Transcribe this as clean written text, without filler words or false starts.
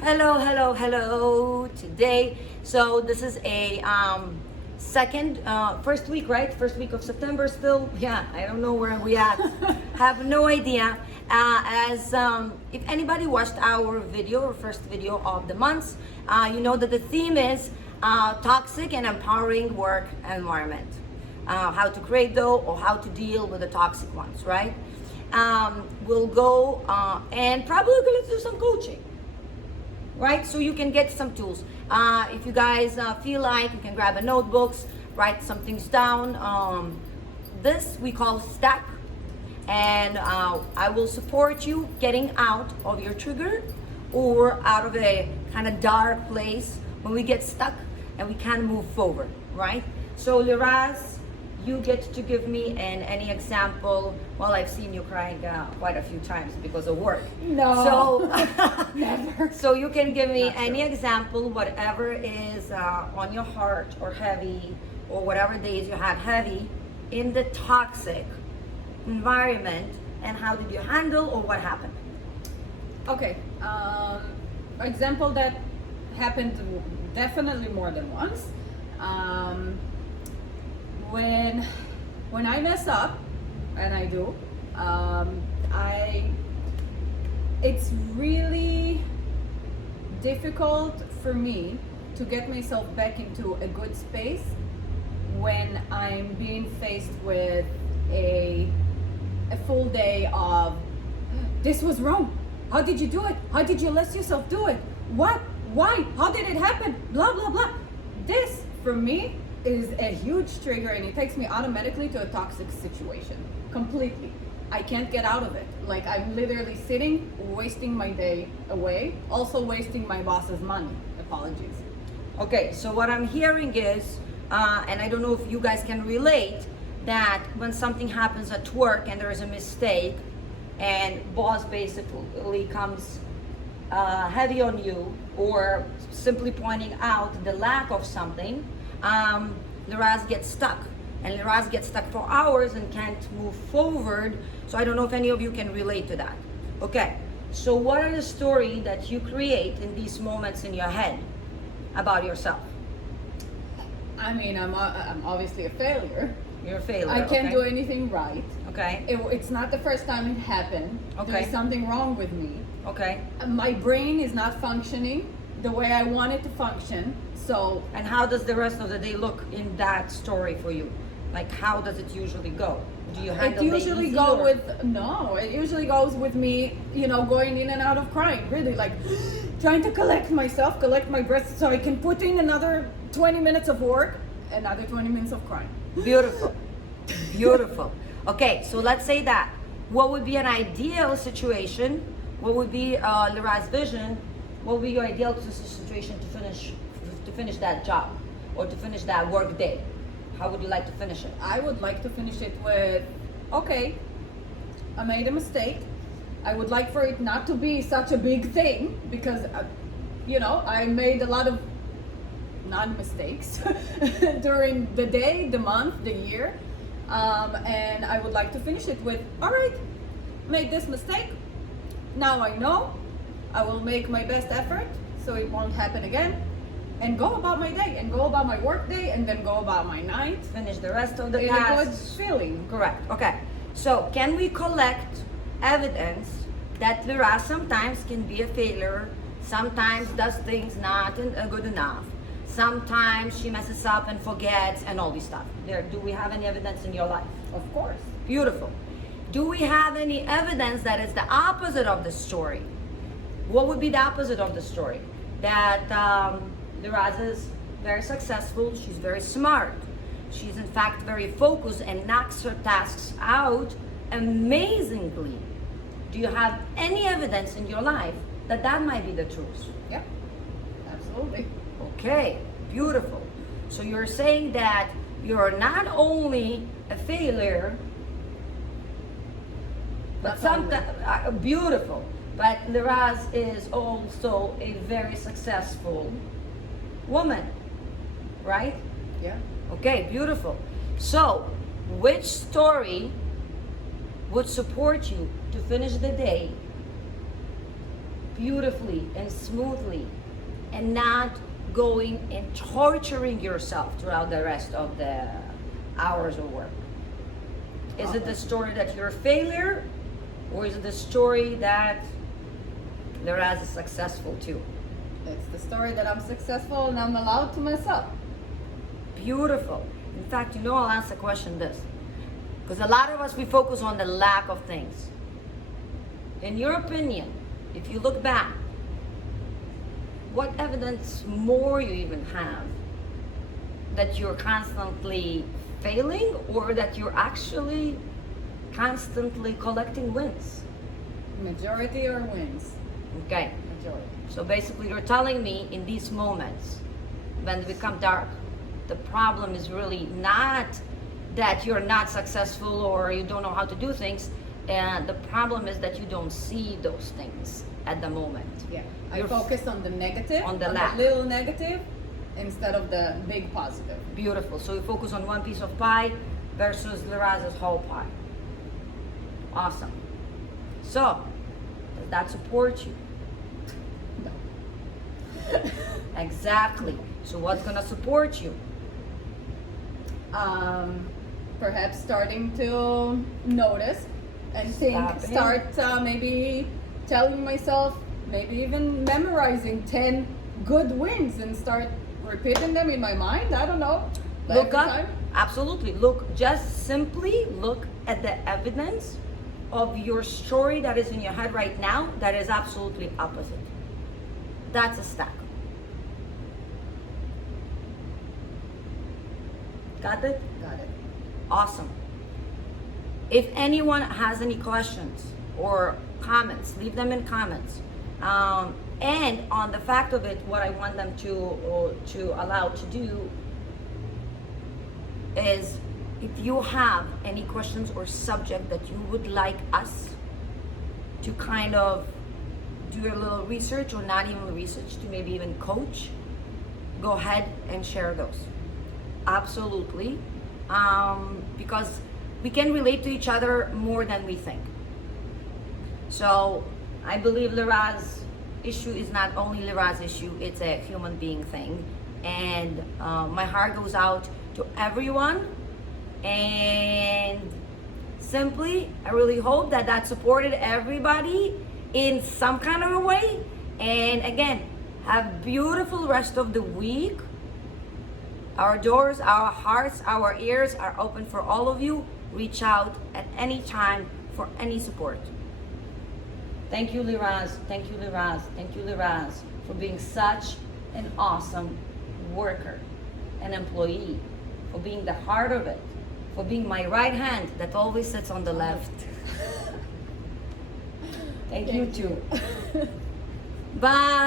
Hello, hello, hello. Today, so this is a first week, right? First week of September still. Yeah, I don't know where we at. Have no idea. If anybody watched our video, or first video of the month, you know that the theme is toxic and empowering work environment. How to create though, or how to deal with the toxic ones, right? We'll go and probably let's do some coaching, right? So you can get some tools. If you guys feel like, you can grab a notebooks, write some things down. This we call stack, and I will support you getting out of your trigger or out of a kind of dark place when we get stuck and we can't move forward, right? So Liraz, you get to give me any example. Well, I've seen you crying quite a few times because of work. No, so never. So you can give me Not any sure. example, whatever is on your heart or heavy, or whatever days you had heavy in the toxic environment, and how did you handle or what happened? Okay, example that happened definitely more than once. When I mess up, and I do, it's really difficult for me to get myself back into a good space when I'm being faced with a full day of this was wrong. How did you do it? How did you let yourself do it? What? Why? How did it happen? Blah blah blah. This for me is a huge trigger, and it takes me automatically to a toxic situation completely. I can't get out of it. Like, I'm literally sitting, wasting my day away, also wasting my boss's money. Apologies. Okay, so what I'm hearing is, and I don't know if you guys can relate, that when something happens at work and there is a mistake, and boss basically comes heavy on you, or simply pointing out the lack of something, Liraz gets stuck. And Liraz gets stuck for hours and can't move forward. So I don't know if any of you can relate to that. Okay, so what are the stories that you create in these moments in your head about yourself? I mean, I'm obviously a failure. You're a failure. I can't okay? do anything right. Okay. It's not the first time it happened. Okay. There's something wrong with me. Okay. My brain is not functioning the way I want it to function. So, And how does the rest of the day look in that story for you? Like, how does it usually go? Do you handle it usually it usually goes with me, going in and out of crying. Really, like trying to collect myself, collect my breath, so I can put in another 20 minutes of work, another 20 minutes of crying. Beautiful. Beautiful. Okay, so let's say that. What would be an ideal situation? What would be Liraz's vision? What would be your ideal situation to finish that job, or to finish that work day? How would you like to finish it? I would like to finish it with, okay, I made a mistake. I would like for it not to be such a big thing, because, I made a lot of non-mistakes during the day, the month, the year. And I would like to finish it with, all right, made this mistake. Now I know I will make my best effort so it won't happen again. And go about my day, and go about my work day, and then go about my night. Finish the rest of the In a good tasks. feeling. Correct. Okay. So can we collect evidence that Liraz sometimes can be a failure, sometimes does things not good enough, sometimes she messes up and forgets and all this stuff? Do we have any evidence in your life? Of course. Beautiful. Do we have any evidence that is the opposite of the story? What would be the opposite of the story? That Liraz is very successful, she's very smart, she's in fact very focused and knocks her tasks out amazingly. Do you have any evidence in your life that that might be the truth? Yeah, absolutely. Okay, beautiful. So you're saying that you're not only a failure, but beautiful. But Liraz is also a very successful woman, right? Yeah. Okay, beautiful. So, which story would support you to finish the day beautifully and smoothly, and not going and torturing yourself throughout the rest of the hours of work? Is it the story that you're a failure, or is it the story that Liraz is successful too? It's the story that I'm successful and I'm allowed to mess up. Beautiful. In fact, I'll ask the question this. Because a lot of us, we focus on the lack of things. In your opinion, if you look back, what evidence more you even have that you're constantly failing, or that you're actually constantly collecting wins? Majority or wins? Okay. Majority. So basically you're telling me in these moments when they become dark, the problem is really not that you're not successful or you don't know how to do things, and the problem is that you don't see those things at the moment. Yeah, I You're focus on the negative, on the lack. little negative, instead of the big positive. Beautiful. So you focus on one piece of pie versus Liraz's whole pie. Awesome. So, does that support you? No. Exactly. So what's gonna support you? Perhaps starting to notice and think, maybe telling myself, maybe even memorizing 10 good wins and start repeating them in my mind. I don't know. Look up. Absolutely. Just simply look at the evidence of your story that is in your head right now that is absolutely opposite. That's a stack. Got it? Got it. Awesome. If anyone has any questions or comments, leave them in comments. And on the fact of it, what I want them to allow to do is, if you have any questions or subject that you would like us to kind of do a little research, or not even research, to maybe even coach, go ahead and share those. Absolutely. Because we can relate to each other more than we think. So I believe Liraz's issue is not only Liraz's issue, it's a human being thing. And my heart goes out to everyone. And simply, I really hope that supported everybody in some kind of a way. And again, have beautiful rest of the week. Our doors, our hearts, our ears are open for all of you. Reach out at any time for any support. Thank you, Liraz. Thank you, Liraz. Thank you, Liraz, for being such an awesome worker, an employee, for being the heart of it, for being my right hand that always sits on the left. Thank you too. Bye.